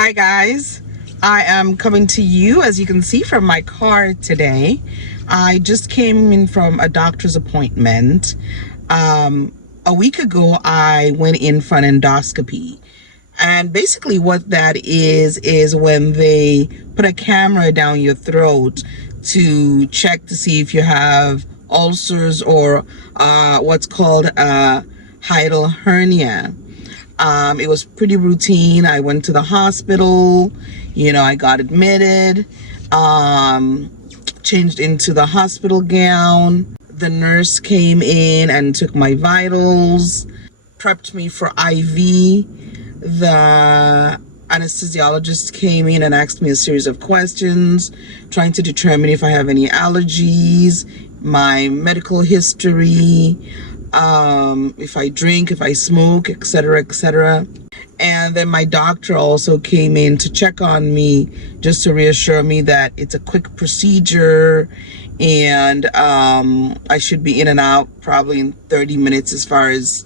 Hi guys, I am coming to you, as you can see, from my car today. I just came in from a doctor's appointment. A week ago I went in for an endoscopy, and basically what that is when they put a camera down your throat to check to see if you have ulcers or what's called a hiatal hernia. It was pretty routine. I went to the hospital, I got admitted, changed into the hospital gown. The nurse came in and took my vitals, prepped me for IV. The anesthesiologist came in and asked me a series of questions, trying to determine if I have any allergies, my medical history, if I drink, if I smoke, etc., etc. And then my doctor also came in to check on me, just to reassure me that it's a quick procedure and I should be in and out probably in 30 minutes as far as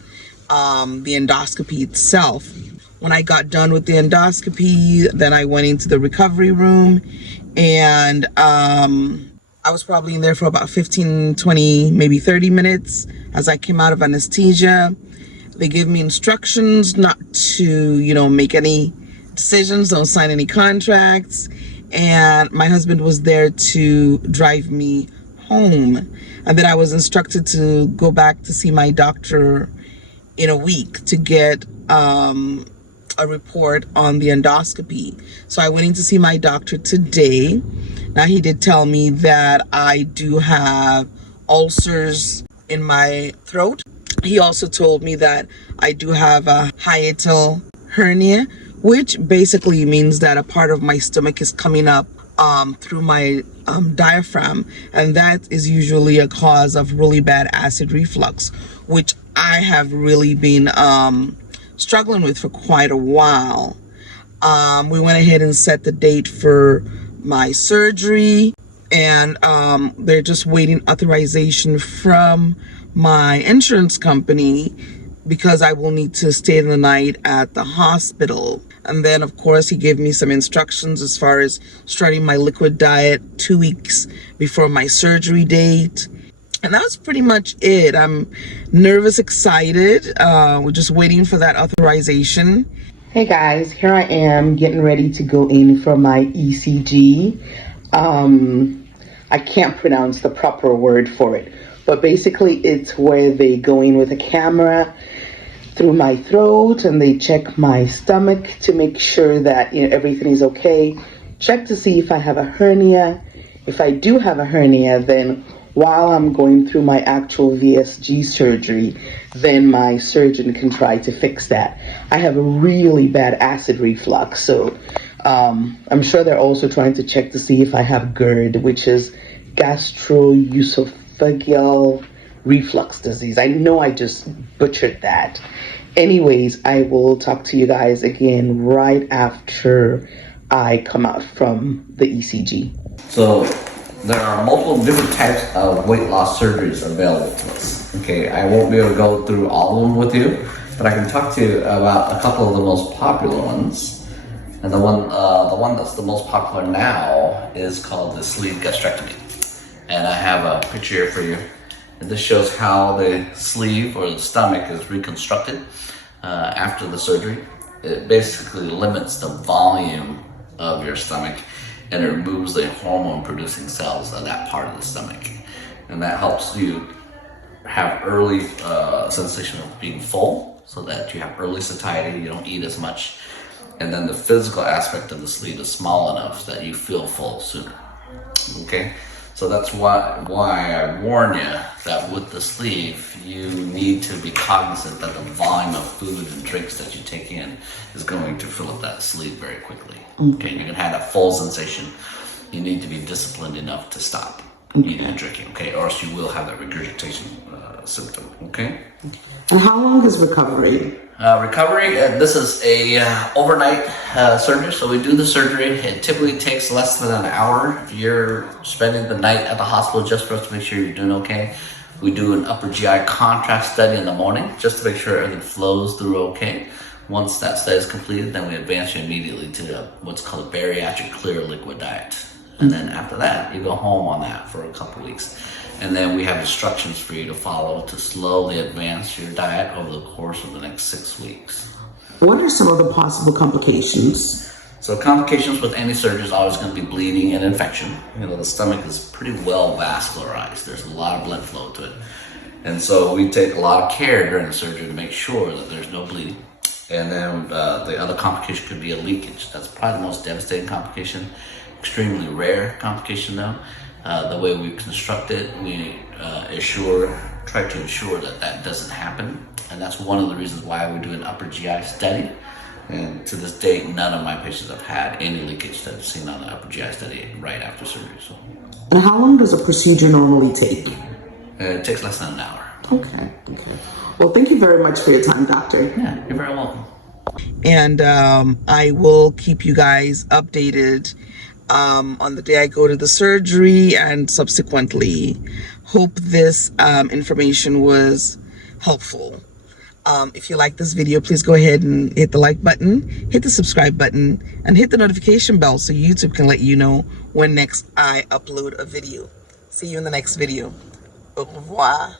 the endoscopy itself. When I got done with the endoscopy, then I went into the recovery room, and I was probably in there for about 15, 20, maybe 30 minutes as I came out of anesthesia. They gave me instructions not to, make any decisions, don't sign any contracts. And my husband was there to drive me home. And then I was instructed to go back to see my doctor in a week to get a report on the endoscopy. So I went in to see my doctor today. Now, he did tell me that I do have ulcers in my throat. He also told me that I do have a hiatal hernia, which basically means that a part of my stomach is coming up through my diaphragm, and that is usually a cause of really bad acid reflux, which I have really been struggling with for quite a while. We went ahead and set the date for my surgery, and they're just waiting authorization from my insurance company because I will need to stay the night at the hospital. And then, of course, he gave me some instructions as far as starting my liquid diet 2 weeks before my surgery date. And that's pretty much it. I'm nervous, excited. We're just waiting for that authorization. Hey guys, here I am getting ready to go in for my ECG. I can't pronounce the proper word for it, but basically it's where they go in with a camera through my throat and they check my stomach to make sure that everything is okay. Check to see if I have a hernia. If I do have a hernia, then while I'm going through my actual VSG surgery, then my surgeon can try to fix that. I have a really bad acid reflux, so I'm sure they're also trying to check to see if I have GERD, which is gastroesophageal reflux disease. I know I just butchered that. Anyways, I will talk to you guys again right after I come out from the ECG. So there are multiple different types of weight loss surgeries available to us. Okay, I won't be able to go through all of them with you, but I can talk to you about a couple of the most popular ones. And the one that's the most popular now is called the sleeve gastrectomy. And I have a picture here for you. And this shows how the sleeve or the stomach is reconstructed after the surgery. It basically limits the volume of your stomach and it removes the hormone-producing cells of that part of the stomach. And that helps you have early sensation of being full, so that you have early satiety, you don't eat as much. And then the physical aspect of the sleeve is small enough that you feel full sooner. Okay? So that's why I warn you that with the sleeve, you need to be cognizant that the volume of food and drinks that you take in is going to fill up that sleeve very quickly. Okay, you can have that full sensation. You need to be disciplined enough to stop eating and drinking, okay, or else you will have that regurgitation symptom, okay? And how long is recovery? This is a overnight surgery, so we do the surgery. It typically takes less than an hour. You're spending the night at the hospital just for us to make sure you're doing okay. We do an upper GI contrast study in the morning just to make sure everything flows through okay. Once that study is completed, then we advance you immediately to what's called a bariatric clear liquid diet. And then after that, you go home on that for a couple weeks. And then we have instructions for you to follow to slowly advance your diet over the course of the next 6 weeks. What are some of the possible complications? So complications with any surgery is always going to be bleeding and infection. You know, the stomach is pretty well vascularized. There's a lot of blood flow to it. And so we take a lot of care during the surgery to make sure that there's no bleeding. And then the other complication could be a leakage. That's probably the most devastating complication. Extremely rare complication though. The way we construct it, we try to ensure that that doesn't happen. And that's one of the reasons why we do an upper GI study. And to this date, none of my patients have had any leakage that's seen on the upper GI study right after surgery. So. And how long does a procedure normally take? It takes less than an hour. Okay. Well, thank you very much for your time, doctor. Yeah, you're very welcome. And I will keep you guys updated on the day I go to the surgery and subsequently. Hope this information was helpful. If you like this video, please go ahead and hit the like button, hit the subscribe button, and hit the notification bell so YouTube can let you know when next I upload a video. See you in the next video. Au revoir.